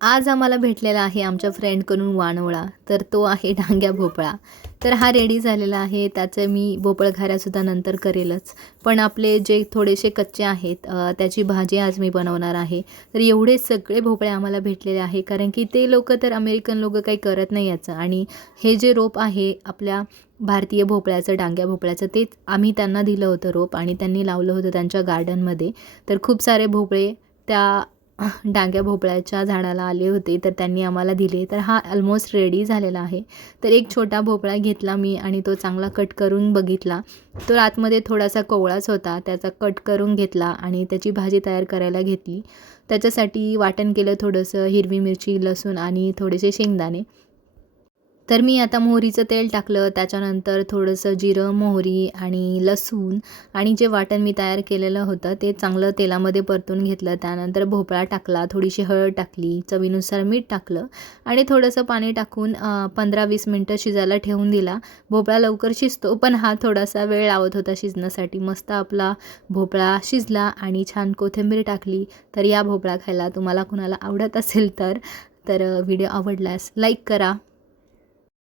आज आम्हाला भेटलेला आहे आमच्या फ्रेंडकडून वानवळा, तर तो आहे डांग्या भोपळा. तर हा रेडी झालेला आहे. त्याचं मी भोपळघाऱ्यासुद्धा नंतर करेलच. पण आपले जे थोडेसे कच्चे आहेत त्याची भाजी आज मी बनवणार आहे. तर एवढे सगळे भोपळे आम्हाला भेटलेले आहे, कारण की ते लोकं तर अमेरिकन लोकं काही करत नाही याचं. आणि हे जे रोप आहे आपल्या भारतीय भोपळ्याचं, डांग्या भोपळ्याचं, तेच आम्ही त्यांना दिलं होतं रोप आणि त्यांनी लावलं होतं त्यांच्या गार्डनमध्ये. तर खूप सारे भोपळे त्या डांग्या भोपळ्याच्या झाडाला आले होते, तर त्यांनी आम्हाला दिले. तर हा ऑलमोस्ट रेडी झालेला आहे. तर एक छोटा भोपळा घेतला मी आणि तो चांगला कट करून बघितला. तो आतमध्ये थोडासा कोवळाच होता. त्याचा कट करून घेतला आणि त्याची भाजी तयार करायला घेतली. त्याच्यासाठी वाटण केलं थोडंसं हिरवी मिरची, लसूण आणि थोडेसे शेंगदाणे. तर मी आता मोहरीचं तेल टाकलं, त्याच्यानंतर थोडंसं जिरं, मोहरी आणि लसूण आणि जे वाटण मी तयार केलेलं होतं ते चांगलं तेलामध्ये परतून घेतलं. त्यानंतर भोपळा टाकला, थोडीशी हळद टाकली, चवीनुसार मीठ टाकलं आणि थोडंसं पाणी टाकून 15-20 मिनटं शिजायला ठेवून दिला. भोपळा लवकर शिजतो, पण हा थोडासा वेळ लावत होता शिजण्यासाठी. मस्त आपला भोपळा शिजला आणि छान कोथिंबीर टाकली. तर या भोपळा खायला तुम्हाला कुणाला आवडत असेल तर व्हिडिओ आवडल्यास लाईक करा.